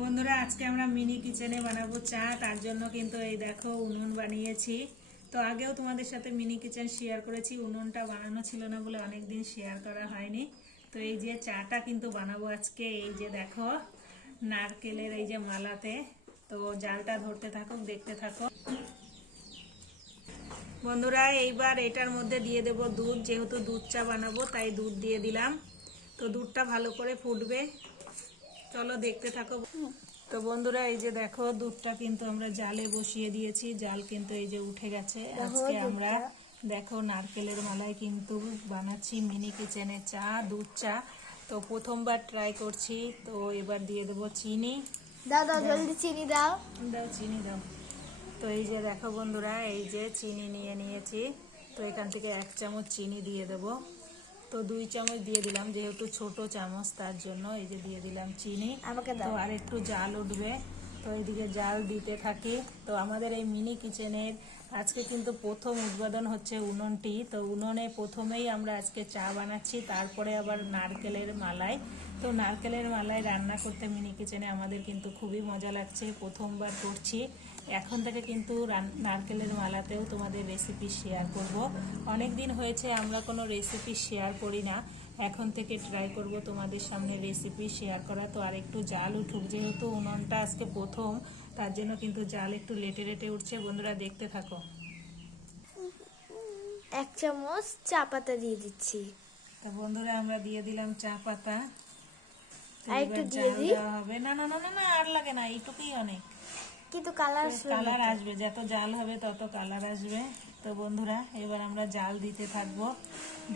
বন্ধুরা আজকে আমরা মিনি কিচেনে বানাবো চা। তার জন্য কিন্তু এই দেখো উনুন বানিয়েছি। তো আগেও তোমাদের সাথে মিনি কিচেন শেয়ার করেছি, উনুনটা বানানো ছিল না বলে অনেকদিন শেয়ার করা হয়নি। তো এই যে চাটা কিন্তু বানাবো আজকে। এই যে দেখো নারকেলের এই যে মালাতে। তো জালটা ধরতে থাকো, দেখতে থাকো বন্ধুরা। এইবার এটার মধ্যে দিয়ে দেব দুধ, যেহেতু দুধ চা বানাবো তাই দুধ দিয়ে দিলাম। তো দুধটা ভালো করে ফুটবে, চলো দেখতে থাকো। তো বন্ধুরা এই যে দেখো দুধটা কিন্তু আমরা জালে বসিয়ে দিয়েছি, জাল কিন্তু এই যে উঠে গেছে। আজকে আমরা দেখো নারকেলের মালায় কিন্তু বানাচ্ছি মিনি কিচেনে চা, দুধ চা। তো প্রথমবার ট্রাই করছি। তো এবার দিয়ে দেবো চিনি। দাও দাও জলদি চিনি দাও। দাও চিনি দাও। তো এই যে দেখো বন্ধুরা এই যে চিনি নিয়ে নিয়েছি। তো এখান থেকে 1 চামচ চিনি দিয়ে দেবো। তো 2 চামচ দিয়ে দিলাম, যেহেতু ছোট চামচ তার জন্য এই যে দিয়ে দিলাম চিনি। আমাকে দাও। তো আর একটু জাল উঠবে, তো এইদিকে জাল দিতে থাকি। তো আমাদের এই মিনি কিচেনের আজকে কিন্তু প্রথম উদ্বোধন হচ্ছে উনুনটি। তো উনুনে প্রথমেই আমরা আজকে চা বানাচ্ছি, তারপরে আবার নারকেলের মালায়। তো নারকেলের মালায় রান্না করতে মিনি কিচেনে আমাদের কিন্তু খুবই মজা লাগছে, প্রথমবার করছি। এখন থেকে কিন্তু নারকেলের মালাতেও তোমাদের রেসিপি শেয়ার করব। অনেক দিন হয়েছে আমরা কোনো রেসিপি শেয়ার করি না, এখন থেকে ট্রাই করব তোমাদের সামনে রেসিপি শেয়ার করা। তো আর একটু জাল উঠুক, যেহেতু উনুনটা আজকে প্রথম, তার জন্য কিন্তু জাল একটু লেটে লেটে উঠছে। বন্ধুরা দেখতে থাকো। 1 চামচ চা পাতা দিয়ে দিচ্ছি। তো বন্ধুরা আমরা দিয়ে দিলাম চা পাতা। তো আর এবার একটু দিয়ে জাল দিই। দেওয়া হবে। না না না না না, আর লাগে না, এইটুকুই অনেক। কিন্তু কালার কালার আসবে, যত জাল হবে তত কালার আসবে। তো বন্ধুরা এবার আমরা জাল দিতে থাকবো,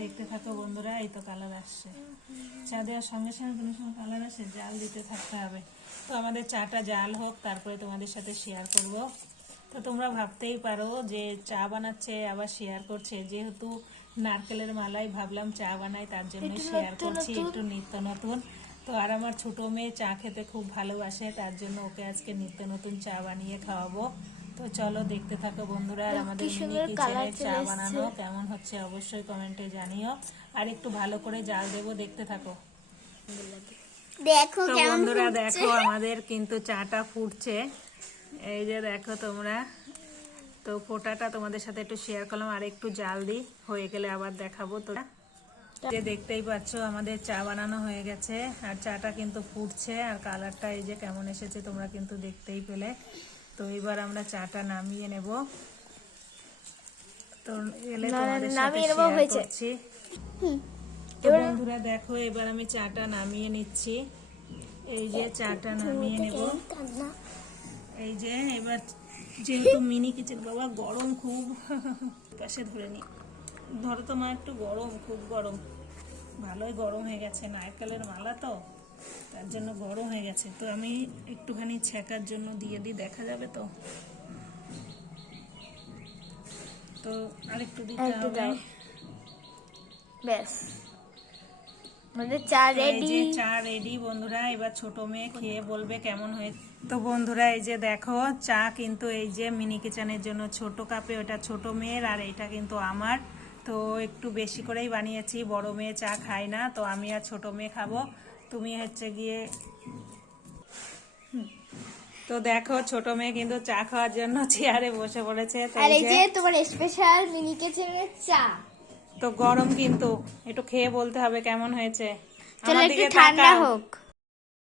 দেখতে থাকো বন্ধুরা। এই তো কালার আসছে, চা দেওয়ার সঙ্গে সঙ্গে কোনো সময় কালার আসে, জাল দিতে থাকতে হবে। তো আমাদের চাটা জাল হোক, তারপরে তোমাদের সাথে শেয়ার করব। তো তোমরা ভাবতেই পারো যে চা বানাচ্ছে আবার শেয়ার করছে, যেহেতু নারকেলের মালাই ভাবলাম চা বানাই, তার জন্য শেয়ার করছি, একটু নিত্য নতুন। তো আর আমার ছোট মেয়ে চা খেতে খুব ভালোবাসে, তার জন্য ওকে আজকে নিত্য নতুন চা বানিয়ে খাওয়াবো। তো চলো দেখতে থাকো বন্ধুরা। আর আমাদের মিনি কিচেনে চা বানানো কেমন হচ্ছে অবশ্যই কমেন্টে জানিও। আর একটু ভালো করে জাল দেবো, দেখতে থাকো। দেখো তো বন্ধুরা দেখো আমাদের কিন্তু চাটা ফুটছে, এই যে দেখো তোমরা। তো ফোটাটা তোমাদের সাথে একটু শেয়ার করলাম, আর একটু জাল দিই, হয়ে গেলে আবার দেখাবো। তো যে দেখতেই পাচ্ছ আমাদের চা বানানো হয়ে গেছে, আর চাটা কিন্তু ফুটছে, আর কালারটা এই যে কেমন এসেছে তোমরা কিন্তু দেখতেই পেলে। তো এবার আমরা চাটা নামিয়ে নেব। তো এলে তোমাদের সাথে শেয়ার করছি। তো বন্ধুরা দেখো এবার আমি চাটা নামিয়ে নিচ্ছি। এই যে চাটা নামিয়ে নেব। এই যে এবার যেহেতু মিনি কিচেন, বাবা গরম খুব, পাশে ধরে নি, ধরো তো মা, একটু গরম, খুব গরম, ভালোই গরম হয়ে গেছে। নারকেলের মালা তো, তার জন্য গরম হয়ে গেছে। তো আমি একটুখানি ছেঁকার জন্য দিয়ে দিই, দেখা যাবে তো। তো আরেকটু দিতে হবে। ব্যাস, আমাদের চা রেডি। এই যে চা রেডি বন্ধুরা। এবার ছোট মেয়ে খেয়ে বলবে কেমন হয়েছে। তো বন্ধুরা এই যে দেখো চা কিন্তু এই যে মিনি কিচেনের জন্য ছোট কাপে, ওটা ছোট মেয়ের আর এটা কিন্তু আমার। তো একটু বেশি করেই বানিয়েছি, বড় মেয়ে চা খায় না, তো আমি আর ছোট মেয়ে খাবো। তুমি হচ্ছে গিয়ে, তো দেখো ছোট মেয়ে কিন্তু চা খাওয়ার জন্য চেয়ারে বসে পড়েছে। আর এই যে তোমার স্পেশাল মিনি কিচেনের চা। তো গরম কিন্তু, একটু খেয়ে বলতে হবে কেমন হয়েছে। চলো আমার একটু দিকে ঠান্ডা তাকাও। হোক।